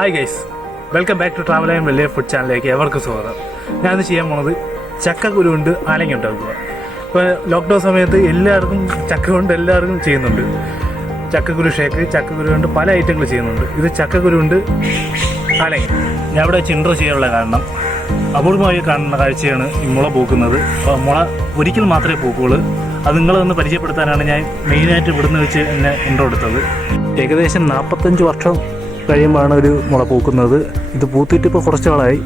Hi guys, welcome back to travel and വലിയ food ചാനലിലേക്ക് എവർക്കും സ്വാഗതം. ഞാനിന്ന് ചെയ്യാൻ പോണത് ചക്കക്കുരു കൊണ്ട് ആലങ്ങ ഉണ്ടാക്കുക. ഇപ്പോൾ ലോക്ക്ഡൗൺ സമയത്ത് എല്ലാവർക്കും ചക്ക കൊണ്ട് എല്ലാവർക്കും ചെയ്യുന്നുണ്ട്. ചക്കക്കുരു ഷേക്ക്, ചക്കക്കുരു കൊണ്ട് പല ഐറ്റങ്ങൾ ചെയ്യുന്നുണ്ട്. ഇത് ചക്കക്കുരു കൊണ്ട് ആലങ്ങ. ഞാൻ ഇവിടെ ഇൻട്രോ ചെയ്യാനുള്ള കാരണം അപൂർവമായി കാണുന്ന കാഴ്ചയാണ് ഈ മുള പൂക്കുന്നത്. അപ്പോൾ മുള ഒരിക്കൽ മാത്രമേ പൂക്കുള്ളൂ. അത് നിങ്ങളൊന്ന് പരിചയപ്പെടുത്താനാണ് ഞാൻ മെയിനായിട്ട് ഇവിടുന്ന് വെച്ച് എന്നെ ഇൻട്രോ എടുത്തത്. ഏകദേശം 45 വർഷം കഴിയുമ്പോഴാണ് ഒരു മുള പൂക്കുന്നത്. ഇത് പൂത്തിട്ട് ഇപ്പോൾ കുറച്ച് നാളായി.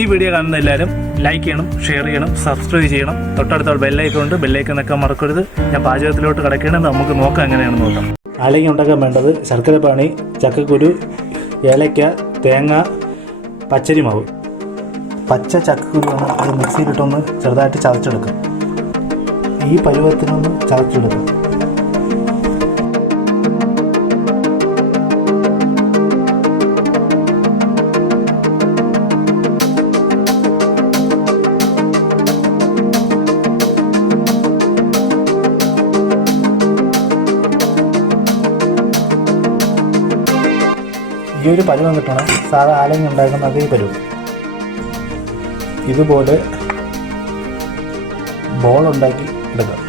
ഈ വീഡിയോ കാണുന്ന എല്ലാവരും ലൈക്ക് ചെയ്യണം, ഷെയർ ചെയ്യണം, സബ്സ്ക്രൈബ് ചെയ്യണം. തൊട്ടടുത്ത ബെല്ലൈക്കൺ ഉണ്ട്, ബെല്ലൈക്കൺ നിൽക്കാൻ മറക്കരുത്. ഞാൻ പാചകത്തിലോട്ട് കിടക്കണം, നമുക്ക് നോക്കാം എങ്ങനെയാണെന്ന് നോക്കാം. ആലങ്ങ ഉണ്ടാക്കാൻ വേണ്ടത് ശർക്കരപ്പാനി, ചക്കക്കുരു, ഏലയ്ക്ക, തേങ്ങ, പച്ചരി മാവ്. പച്ച ചക്കക്കുരുവാണ്. അത് മിക്സിയിലിട്ടൊന്ന് ചെറുതായിട്ട് ചതച്ചെടുക്കും. ഈ പരുവത്തിനൊന്ന് ചതച്ചെടുക്കും. ഈ ഒരു പരുവം കിട്ടണം. സാധാ ആലങ്ങ ഉണ്ടാക്കുന്ന അതേ പരുവം. ഇതുപോലെ ബോൾ ഉണ്ടാക്കി എടുക്കാം.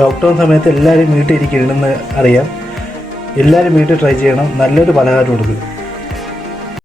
ലോക്ക്ഡൗൺ സമയത്ത് എല്ലാവരും വീട്ടിൽ ഇരിക്കണമെന്ന് അറിയാം. എല്ലാവരും വീട്ടിൽ ട്രൈ ചെയ്യണം. നല്ലൊരു പലഹാരം കൊടുക്കും.